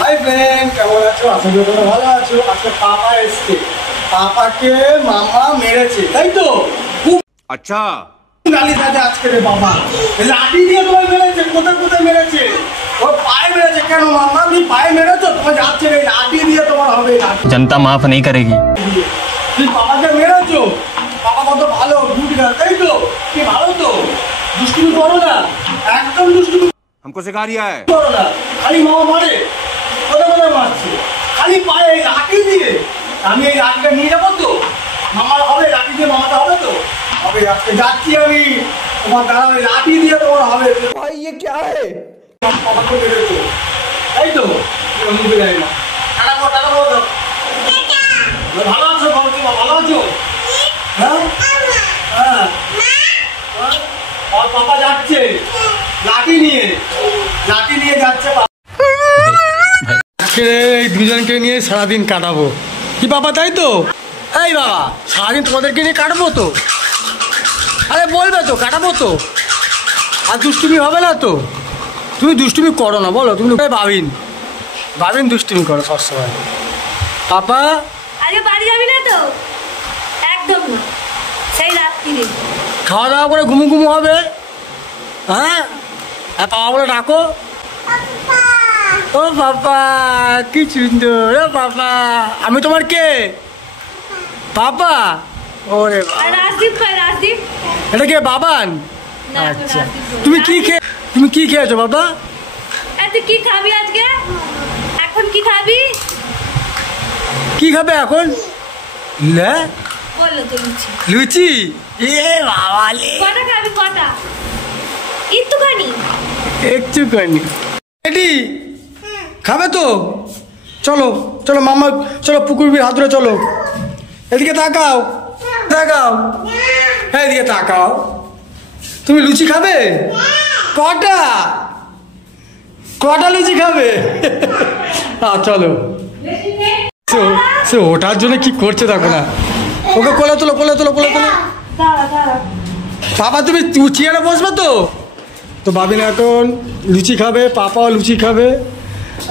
Hi friend, কেমন আছো? আশা করি তোমরা ভালো আছো। আজকে পাপা এসছে, পাপাকে মামা মেরেছে, তাই তো? আচ্ছা, গালি খাচ্ছে আজকে রে বাবা। লাঠি দিয়ে তোমায় মেরেছে, কোথায় কোথায় মেরেছে? ও পায়ে মেরেছে। কেন মামা, তুমি পায়ে মেরেছো? তোমার যাচ্ছে এই লাঠি দিয়ে তোমার হবে। जनता माफ नहीं करेगी। তুমি পাপাকে মেরেছো, পাপা কত ভালো, গুড গার্ল, তাই তো? কি ভালো তো, দুষ্টুমি করো না, একদম দুষ্টুমি हमको सिखा रिया है। করো না। খালি মামা মারে, কোথায় কোথায় মারছে, খালি পায়ে এই লাঠি দিয়ে। আমি এই লাঠিটা নিয়ে যাবো তো, মামার হবে লাঠি দিয়ে, মামাটা হবে তো হবে। আজকে যাচ্ছি আমি, তোমার দ্বারা ওই লাঠি দিয়ে তোমার হবে। ভাই ये क्या है? পাপাকে মেরেছো, তাই তো? মুখে যায় না। টাটা বলো, ভালো আছো? ভালো আছো? হ্যাঁ হ্যাঁ। আর পাপা যাচ্ছে লাঠি নিয়ে যাচ্ছে। আজকে এই দুজনকে নিয়ে সারাদিন কাটাবো, কি বাবা, তাই তো? এই বাবা, সারাদিন তোমাদেরকে নিয়ে কাটাবো তো? আরে বলবে তো, কাটাবো তো। আর দুষ্টুমি হবে না তো? তুমি দুষ্টুমি করো না, বলো তুমি। ভাবিন দুষ্টুমি করো সবসময়। পাপা আরে বাড়ি যাবি না তো? একদম না, সেই রাত্রিরে খাওয়া দাওয়া করে ঘুমু হবে। হ্যাঁ, পাপা বলে ডাকো। ও বাবা কি সুন্দর, ও বাবা। আমি তোমার কে? পাপা? ওরে রাজদীপ কই? রাজদীপ এটা কে? বাবান? না, আচ্ছা, তুমি কি খেয়েছো বাবা? তুই কি খাবি আজকে? এখন কি খাবি? কি খাবে এখন? বললো তো লুচি। লুচি? এ বাবা লে, কটা খাবি? কটা? একটুখানি। এটি খাবে তো? চলো চলো মামা, চলো পুকুর হাত ধরে চলো। এদিকে তাকাও, এদিকে তাকাও। তুমি লুচি খাবে? কটা লুচি খাবে? চলো। সে ওঠার জন্য কি করছে দেখো না। ওকে কোলে তোলো। পাপা তুমি চেয়ারে বসবে তো? ভাবিনা এখন লুচি খাবে, পাপাও লুচি খাবে।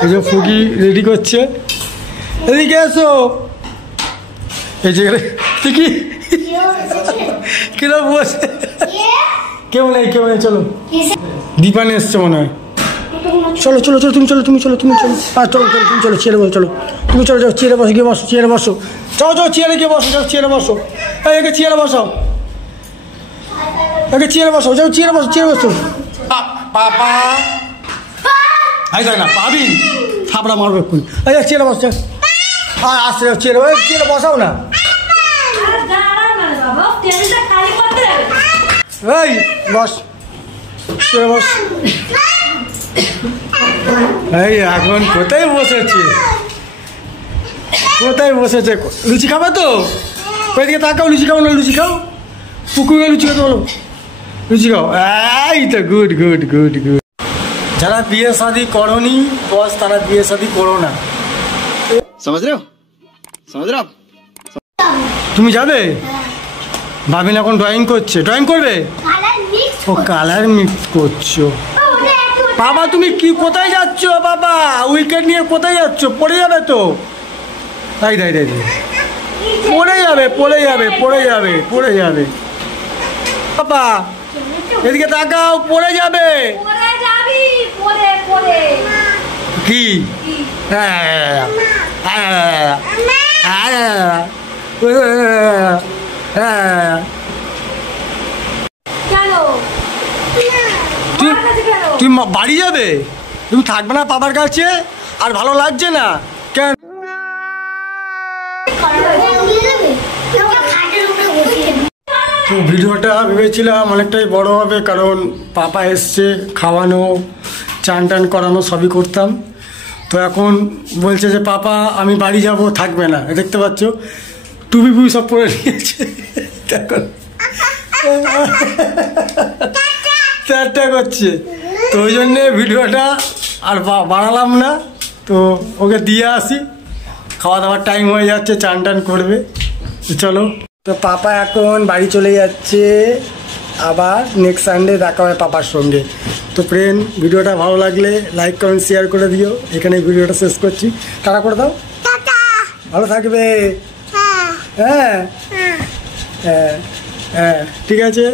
এই যে ফুকি রেডি করছে। এদিকে এসো। এই যে কি কিরম বসে, কেউ নেই। চলো, দীপানে এসছে মনে হয়। চলো তুমি চলো। তুমি চলো চেয়ারে বসো। তুমি চলো, যাও চেয়ারে বসো, গিয়ে বসো, চেয়ারে বসো। চলো চেয়ারে গিয়ে বসো, যাও চেয়ারে বসো। একে চেয়ারে বসাও, যাও চেয়ারে বসো। পাপা না পাবি, থাপড়া মারবে এক্ষুনি। চেয়ারে বসো, আসতে চেয়ারে বসাও না। এই বস, চেয়ারে বস। এই এখন কোথায় বসেছে? লুচি খাবে তো? ওইদিকে তাকাও, লুচি খাও না, লুচি খাও। পুকুরে লুচি খাও, বলো লুচি খাও। এই তো গুড। যারা বিয়ে শাদী করনি বস, তারা বিয়ে শাদী করো না। समझ रहे हो? তুমি যাবে? ভাবিন এখন ড্রয়িং করছে। ড্রয়িং করবে? ও কালার মিক্স করছো। বাবা তুমি কি কোথায় যাচ্ছ? বাবা উইকেট নিয়ে কোথায় যাচ্ছ? পড়ে যাবে তো। তাই পড়ে যাবে। বাবা এদিকে তাকাও, পড়ে যাবে। কি তুমি বাড়ি যাবে? তুমি থাকবে না পাপার কাছে? আর ভালো লাগছে না কেন? তো ভিডিওটা ভেবেছিলাম অনেকটাই বড় হবে, কারণ পাপা এসছে, খাওয়ানো, চান টান করানো সবই করতাম। তো এখন বলছে যে পাপা আমি বাড়ি যাব, থাকবে না। দেখতে পাচ্ছ টুপি ফুপি সব পরে নিয়েছে, চারটা করছে। তো ওই জন্যে ভিডিওটা আর বাড়ালাম না। তো ওকে দিয়ে আসি, খাওয়া দাওয়ার টাইম হয়ে যাচ্ছে, চান টান করবে। চলো। তো পাপা এখন বাড়ি চলে যাচ্ছে, আবার নেক্সট সানডে দেখা হয় পাপার সঙ্গে। তো ফ্রেন্ড, ভিডিওটা ভালো লাগলে লাইক কমেন্ট শেয়ার করে দিও। এখানে ভিডিওটা শেষ করছি। টাটা করে দাও। ভালো থাকবে। হ্যাঁ হ্যাঁ হ্যাঁ, ঠিক আছে।